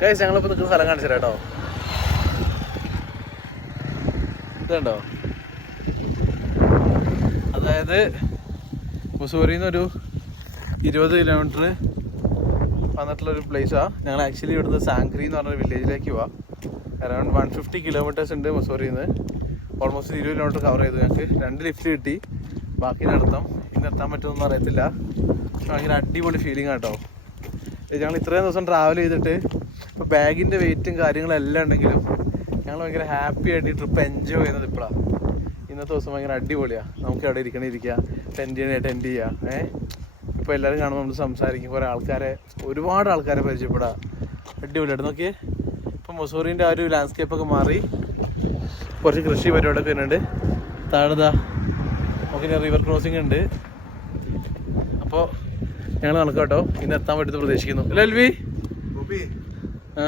Guys ഞങ്ങളിപ്പോൾ നിൽക്കുന്ന സ്ഥലം കാണിച്ചു തരാം കേട്ടോ. ഇതുണ്ടോ, അതായത് മുസൂറിയിൽ നിന്നൊരു 20 കിലോമീറ്റർ വന്നിട്ടുള്ളൊരു പ്ലേസാണ്. ഞങ്ങൾ ആക്ച്വലി ഇവിടുന്ന് സാങ്ക്രി എന്ന് പറഞ്ഞൊരു വില്ലേജിലേക്ക് പോവാം. അറൗണ്ട് 150 കിലോമീറ്റേഴ്സ് ഉണ്ട് മുസൂറിയിൽ നിന്ന്. ഓൾമോസ്റ്റ് 20 കിലോമീറ്റർ കവർ ചെയ്തു. ഞങ്ങൾക്ക് 2 ലിഫ്റ്റ് കിട്ടി. ബാക്കി നടത്താം, ഇന്ന് എത്താൻ പറ്റുമെന്ന് അറിയത്തില്ല. ഭയങ്കര അടിപൊളി ഫീലിംഗ് കേട്ടോ. ഞങ്ങൾ ഇത്രയും ദിവസം ട്രാവൽ ചെയ്തിട്ട് ഇപ്പോൾ ബാഗിൻ്റെ വെയിറ്റും കാര്യങ്ങളെല്ലാം ഉണ്ടെങ്കിലും ഞങ്ങൾ ഭയങ്കര ഹാപ്പി ആയിട്ട് ഈ ട്രിപ്പ് എൻജോയ് ചെയ്യുന്നത് ഇപ്പോഴാണ്. ഇന്നത്തെ ദിവസം ഭയങ്കര അടിപൊളിയാണ്. നമുക്ക് അവിടെ ഇരിക്കുക, ടെൻറ്റ് ചെയ്യാം. ഇപ്പോൾ എല്ലാവരും കാണുമ്പോൾ നമ്മൾ സംസാരിക്കും, കുറേ ഒരുപാട് ആൾക്കാരെ പരിചയപ്പെടാം. അടിപൊളിയായിട്ട് നോക്കിയേ. ഇപ്പോൾ മുസൂറിൻ്റെ ആ ഒരു ലാൻഡ്സ്കേപ്പൊക്കെ മാറി കുറച്ച് കൃഷി പരിപാടിയൊക്കെ വരുന്നുണ്ട്. താഴെതാ നമുക്കിനി റിവർ ക്രോസിംഗ് ഉണ്ട്. അപ്പോൾ ഞങ്ങൾ നടക്കാം കേട്ടോ. ഇന്ന് എത്താൻ പറ്റുമെന്ന് പ്രതീക്ഷിക്കുന്നു. അല്ലേ എൽവി?